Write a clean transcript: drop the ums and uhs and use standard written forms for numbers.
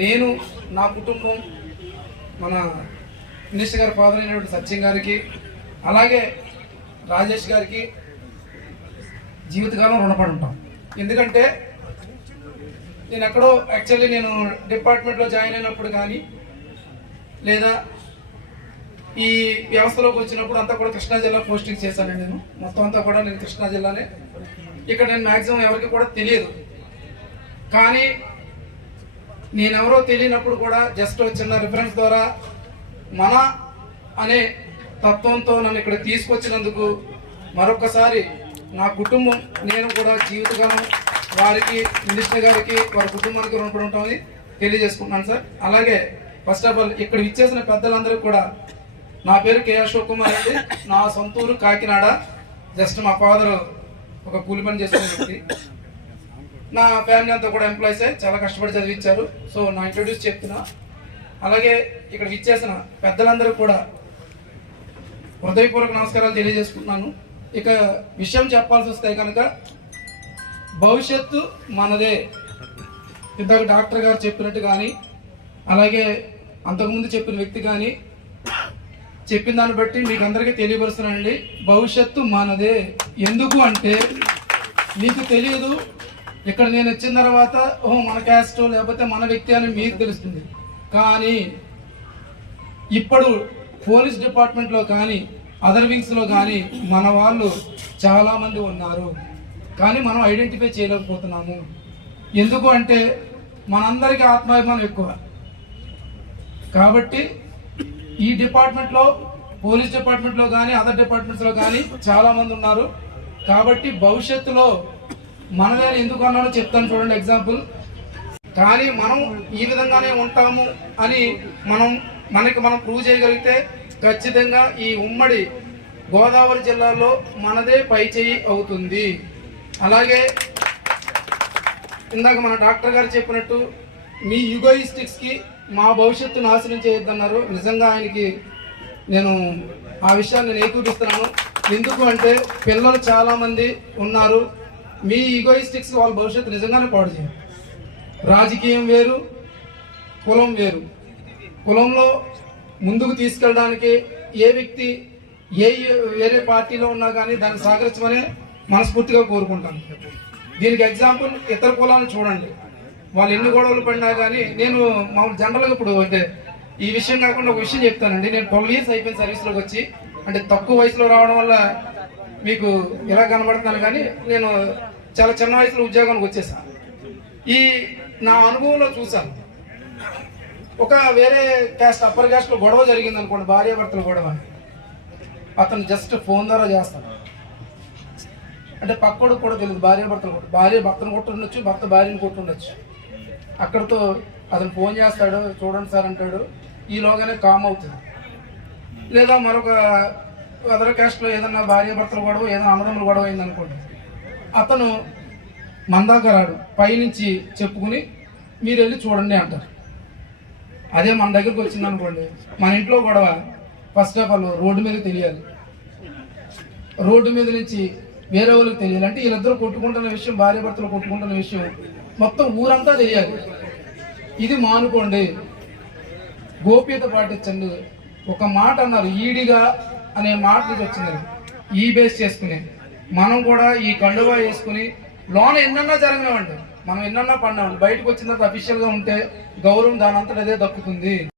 నేను నా కుటుంబం మన మినిస్టర్ గారి ఫాదర్ అయినటువంటి సత్యం గారికి అలాగే రాజేష్ గారికి జీవితకాలం రుణపడి ఉంటాం. ఎందుకంటే నేను ఎక్కడో యాక్చువల్లీ నేను డిపార్ట్మెంట్లో జాయిన్ అయినప్పుడు కానీ లేదా ఈ వ్యవస్థలోకి వచ్చినప్పుడు అంతా కూడా కృష్ణా జిల్లా పోస్టింగ్ చేశానండి. నేను మొత్తం అంతా కూడా నేను కృష్ణా జిల్లానే. ఇక్కడ నేను మ్యాక్సిమం ఎవరికి కూడా తెలియదు, కానీ నేనెవరో తెలియనప్పుడు కూడా జస్ట్ చిన్న రిఫరెన్స్ ద్వారా మన అనే తత్వంతో నన్ను ఇక్కడ తీసుకొచ్చినందుకు మరొకసారి నా కుటుంబం నేను కూడా జీవితకాలం వారికి మినిస్టర్ గారికి వారి కుటుంబానికి రుణపడి ఉంటామని తెలియజేసుకుంటున్నాను సార్. అలాగే ఫస్ట్ ఆఫ్ ఆల్ ఇక్కడ ఇచ్చేసిన పెద్దలందరూ కూడా, నా పేరు కే అశోక్ కుమార్ అండి. నా సొంతూరు కాకినాడ. జస్ట్ మా ఫాదర్ ఒక కూలి పని చేసుకునే వ్యక్తి. నా ఫ్యామిలీ అంతా కూడా ఎంప్లాయీసే, చాలా కష్టపడి చదివించారు. సో నా ఇంట్రొడ్యూస్ చెప్తున్నా. అలాగే ఇక్కడ ఇచ్చేసిన పెద్దలందరూ కూడా హృదయపూర్వక నమస్కారాలు తెలియజేసుకుంటున్నాను. ఇక విషయం చెప్పాల్సి వస్తే కనుక భవిష్యత్తు మనదే. ఇందాక డాక్టర్ గారు చెప్పినట్టు కానీ అలాగే అంతకుముందు చెప్పిన వ్యక్తి కానీ చెప్పిన దాన్ని బట్టి మీకు అందరికీ తెలియపరుస్తున్నానండి. భవిష్యత్తు మనదే. ఎందుకు అంటే మీకు తెలియదు, ఇక్కడ నేను వచ్చిన తర్వాత ఓహో మన క్యాస్ట్ లేకపోతే మన వ్యక్తి అని మీకు తెలుస్తుంది. కానీ ఇప్పుడు పోలీస్ డిపార్ట్మెంట్లో కానీ అదర్ వింగ్స్లో కానీ మన వాళ్ళు చాలామంది ఉన్నారు, కానీ మనం ఐడెంటిఫై చేయలేకపోతున్నాము. ఎందుకు అంటే మనందరికీ ఆత్మాభిమానం ఎక్కువ. కాబట్టి ఈ డిపార్ట్మెంట్లో పోలీస్ డిపార్ట్మెంట్లో కానీ అదర్ డిపార్ట్మెంట్స్లో కానీ చాలామంది ఉన్నారు. కాబట్టి భవిష్యత్తులో మనమే ఎందుకు అన్నాడో చెప్తాను చూడండి ఎగ్జాంపుల్. కానీ మనం ఈ విధంగానే ఉంటాము అని మనం ప్రూవ్ చేయగలిగితే ఖచ్చితంగా ఈ ఉమ్మడి గోదావరి జిల్లాలో మనదే పై చేయి అవుతుంది. అలాగే ఇందాక మన డాక్టర్ గారు చెప్పినట్టు మీ యుగోయిస్టిక్స్కి మా భవిష్యత్తు నాశనం చేయొద్దన్నారు. నిజంగా ఆయనకి నేను ఆ విషయాన్ని నేను ఏకూపిస్తున్నాను. ఎందుకు అంటే పిల్లలు చాలామంది ఉన్నారు, మీ ఈగోయిస్టిక్స్ వాళ్ళ భవిష్యత్తు నిజంగానే పాడు చేయాలి. రాజకీయం వేరు, కులం వేరు. కులంలో ముందుకు తీసుకెళ్ళడానికి ఏ వ్యక్తి వేరే పార్టీలో ఉన్నా కానీ దాన్ని సహకరించమని మనస్ఫూర్తిగా కోరుకుంటాను. దీనికి ఎగ్జాంపుల్ ఇతర కులాలను చూడండి, వాళ్ళు ఎన్ని గొడవలు పడినా కానీ నేను మామూలు జనరల్గా ఇప్పుడు అంటే ఈ విషయం కాకుండా ఒక విషయం చెప్తానండి. నేను 12 years అయిపోయిన సర్వీస్లోకి వచ్చి, అంటే తక్కువ వయసులో రావడం వల్ల మీకు ఇలా కనబడుతున్నాను, కానీ నేను చాలా చిన్న వయసులో ఉద్యోగానికి వచ్చేసాను. ఈ నా అనుభవంలో చూశాను, ఒక వేరే క్యాస్ట్ అప్పర్ క్యాస్ట్లో గొడవ జరిగింది అనుకోండి, భార్యాభర్తల గొడవ. అతను జస్ట్ ఫోన్ ద్వారా చేస్తాను, అంటే పక్కోడు కూడా తెలియదు. భార్యాభర్తలు కూడా, భార్య భర్తను కొట్టుండొచ్చు, భర్త భార్యను కొట్టుండొచ్చు. అక్కడితో అతను ఫోన్ చేస్తాడు, చూడండి సార్ అంటాడు, ఈలోగానే కామ్ అవుతుంది. లేదా మరొక అదర్ క్యాస్ట్లో ఏదన్నా భార్యాభర్తల గొడవ, ఏదైనా అన్నదమ్ముల గొడవ అయింది అనుకోండి, అతను మన దగ్గర రాడు, పైనుంచి చెప్పుకుని మీరు వెళ్ళి చూడండి అంటారు. అదే మన దగ్గరకు వచ్చింది అనుకోండి, మన ఇంట్లో గొడవ ఫస్ట్ ఆఫ్ ఆల్ రోడ్డు మీద తెలియాలి, రోడ్డు మీద నుంచి వేరే వాళ్ళకి తెలియాలి. అంటే వీళ్ళిద్దరూ కొట్టుకుంటున్న విషయం, భార్యాభర్తలు కొట్టుకుంటున్న విషయం మొత్తం ఊరంతా తెలియాలి. ఇది మానుకోండి, గోప్యత పాటించండి. ఒక మాట అన్నారు, ఈడిగా అనే మాట నుంచి వచ్చింది. ఈ బేస్ చేసుకుని మనం కూడా ఈ కండువా వేసుకుని లోన ఎన్నన్నా జరగనివ్వండి, మనం ఎన్నన్నా పడినామండి, బయటకు వచ్చిన తర్వాత అఫీషియల్గా ఉంటే గౌరవం దాని అంతటా అదే దక్కుతుంది.